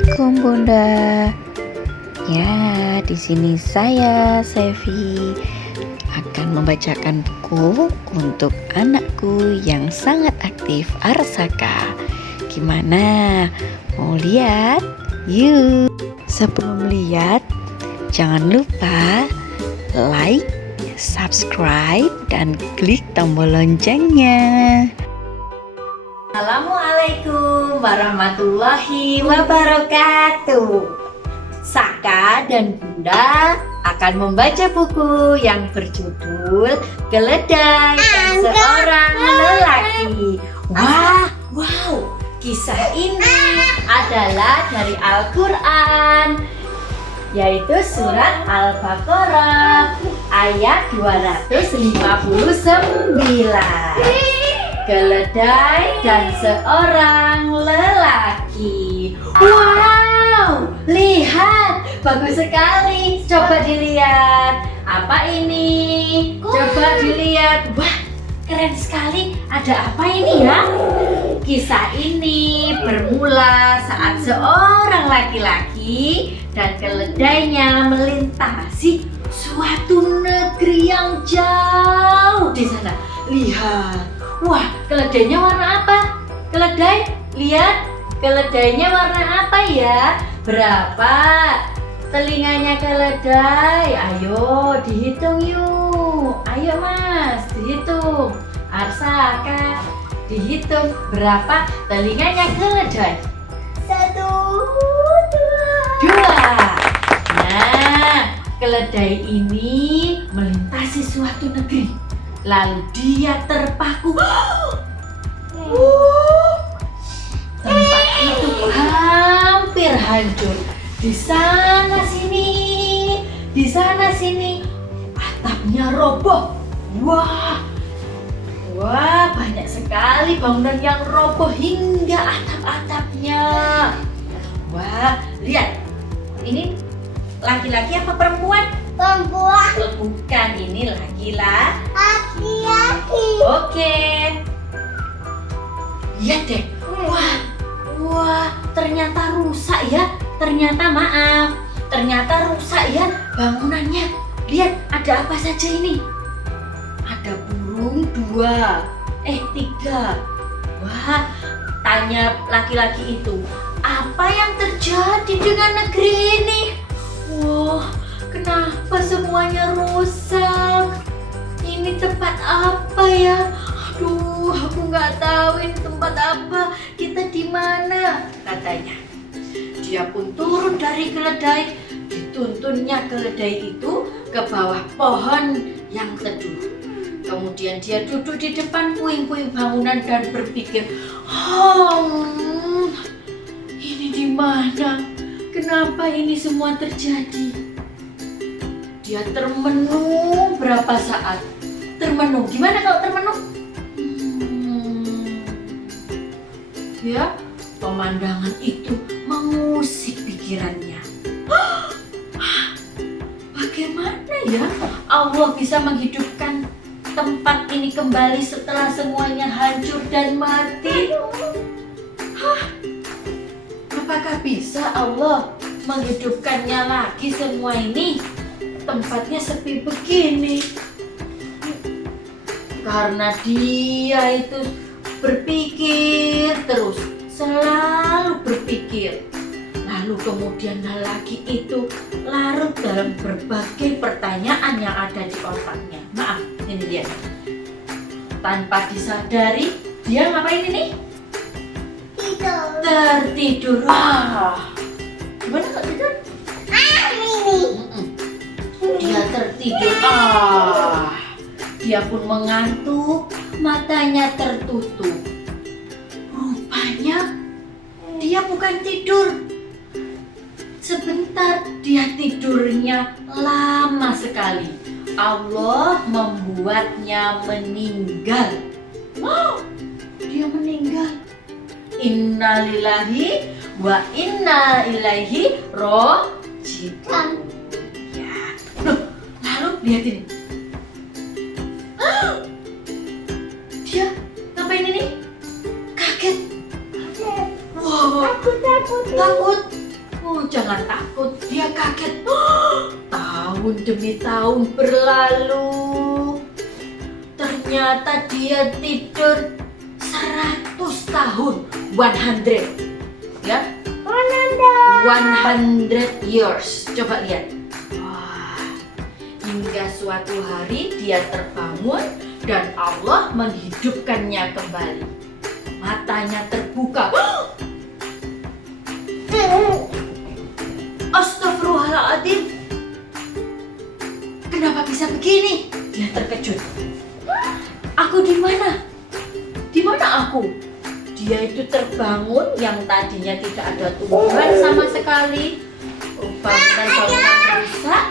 Assalamualaikum Bunda. Ya, di sini saya Sevi akan membacakan buku untuk anakku yang sangat aktif, Arsaka. Gimana? Mau lihat? Yuk. Sebelum lihat, jangan lupa like, subscribe, dan klik tombol loncengnya. Assalamualaikum warahmatullahi wabarakatuh. Saka dan Bunda akan membaca buku yang berjudul Keledai dan Seorang Lelaki. Wow, kisah ini adalah dari Al-Quran, yaitu surat Al-Baqarah ayat 259. Keledai dan seorang lelaki. Wow, lihat, bagus sekali. Coba dilihat. Apa ini? Coba dilihat. Wah, keren sekali. Ada apa ini ya? Kisah ini bermula saat seorang laki-laki dan keledainya melintasi suatu negeri yang jauh di sana. Lihat. Wah, keledainya warna apa? Keledai, lihat. Keledainya warna apa ya? Berapa telinganya keledai? Ayo dihitung yuk. Ayo Mas, dihitung. Arsaka, dihitung berapa telinganya keledai? 1, 2. Nah, keledai ini melintasi suatu negeri. Lalu dia terpaku. Tempat itu hampir hancur. Di sana sini, atapnya roboh. Wah, banyak sekali bangunan yang roboh hingga atap-atapnya. Wah, lihat. Ini laki-laki apa perempuan? Perempuan. Bukan, ini laki-laki. Oke. Lihat deh. Wah, ternyata rusak ya. Ternyata rusak ya bangunannya. Lihat, ada apa saja ini? Ada burung 3. Wah, tanya laki-laki itu, apa yang terjadi dengan negeri ini? Wah, kenapa semuanya rusak? Ini tempat apa ya? Aduh, aku nggak tahu ini tempat apa. Kita di mana? Katanya. Dia pun turun dari keledai. Dituntunnya keledai itu ke bawah pohon yang teduh. Kemudian dia duduk di depan puing-puing bangunan dan berpikir, ini di mana? Kenapa ini semua terjadi? Dia termenung berapa saat? Termenung. Gimana kalau termenung? Ya, pemandangan itu mengusik pikirannya. Bagaimana ya Allah bisa menghidupkan tempat ini kembali setelah semuanya hancur dan mati? Apakah bisa Allah menghidupkannya lagi semua ini? Tempatnya sepi begini. Karena dia itu berpikir terus, selalu berpikir. Lalu kemudian lelaki itu larut dalam berbagai pertanyaan yang ada di otaknya. Maaf, ini dia. Tanpa disadari, dia ngapain ini? Tertidur. Gimana kok tidur? Dia tertidur. Dia pun mengantuk, matanya tertutup. Rupanya dia bukan tidur. Sebentar, dia tidurnya lama sekali. Allah membuatnya meninggal. Dia meninggal. Innalillahi wa inna ilaihi raji'un. Ya. Lalu lihat ini. Dia ngapain ini? Kaget. Wow. Takut. Oh, jangan takut, dia kaget. Tahun demi tahun berlalu. Ternyata dia tidur 100 tahun. 100. Ya? 100 years. Coba lihat. Wah, hingga suatu hari dia terbangun dan Allah menghidupkannya kembali. Matanya terbuka. Astagfirullahaladzim. Kenapa bisa begini? Dia terkejut. Aku di mana? Di mana aku? Dia itu terbangun yang tadinya tidak ada tumbuhan sama sekali. Bangunan-bangunan rusak.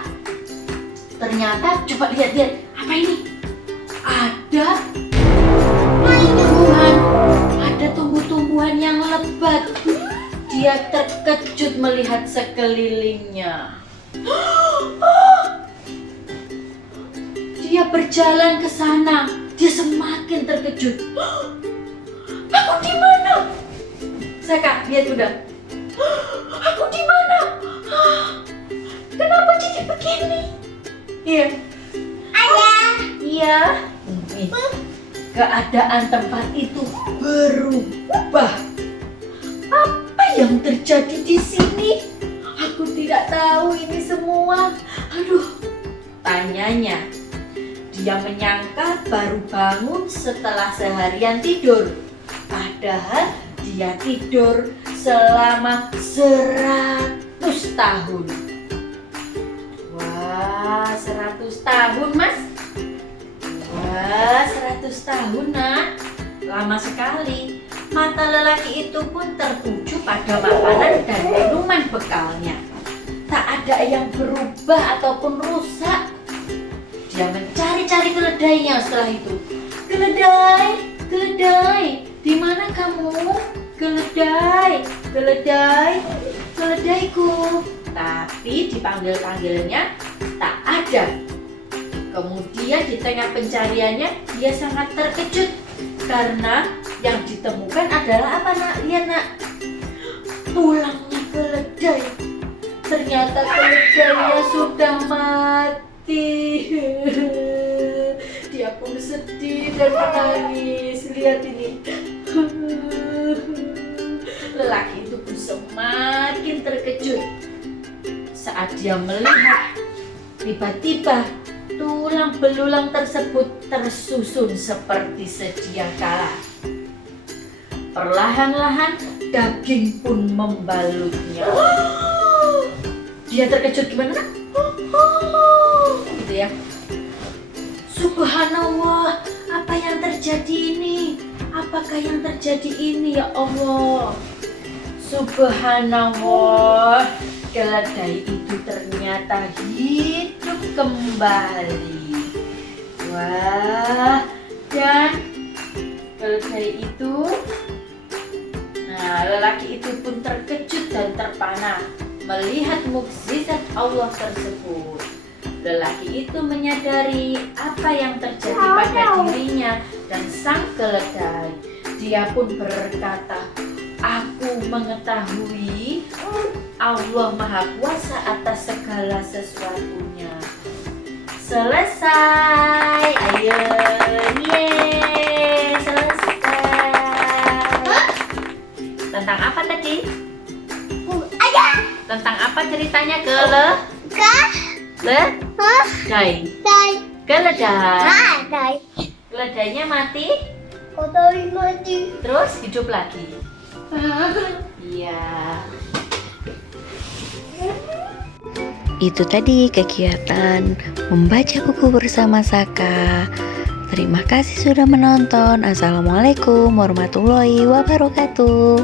Ternyata coba lihat-lihat. Apa ini? Ada tumbuhan. Ada tumbuh-tumbuhan yang lebat. Dia terkejut melihat sekelilingnya. Dia berjalan ke sana. Dia semakin terkejut. Aku di mana? Saka, lihat udah. Aku di mana? Kenapa jadi begini? Iya. Ayah. Iya. Keadaan tempat itu berubah. Apa yang terjadi di sini? Aku tidak tahu ini semua. Aduh, tanyanya. Dia menyangka baru bangun setelah seharian tidur. Padahal dia tidur selama 100 tahun. Wah, 100 tahun, Mas. Wah, 100 tahun, Nak. Lama sekali. Mata lelaki itu pun tertuju pada makanan dan minuman bekalnya. Tak ada yang berubah ataupun rusak. Dia mencari-cari keledainya setelah itu. Keledai, keledai, di mana kamu? Keledai, keledai, keledaiku. Tapi dipanggil-panggilnya tak ada. Kemudian di tengah pencariannya dia sangat terkejut karena yang ditemukan adalah apa, Nak? Lihat, Nak. Tulangnya keledai. Ternyata keledainya sudah mati. Dia pun sedih dan menangis. Lihat ini. Lelaki itu pun semakin terkejut saat dia melihat tiba-tiba tulang belulang tersebut tersusun seperti sedia kala. Perlahan-lahan daging pun membalutnya. Dia terkejut gimana? Gitu ya. Subhanallah, apa yang terjadi ini? Apakah yang terjadi ini, ya Allah? Subhanallah, keledai itu ternyata hidup kembali. Wah, dan keledai itu, lelaki itu pun terkejut dan terpana melihat mukjizat Allah tersebut. Lelaki itu menyadari apa yang terjadi pada dirinya dan sang keledai. Dia pun berkata, aku mengetahui Allah Maha Kuasa atas segala sesuatunya. Selesai. Ayo, yeay, selesai. Tentang apa tadi? Tentang apa ceritanya? Keledai. Keledai. Keledainya mati. Terus hidup lagi. Iya. Itu tadi kegiatan membaca buku bersama Saka. Terima kasih sudah menonton. Assalamualaikum warahmatullahi wabarakatuh.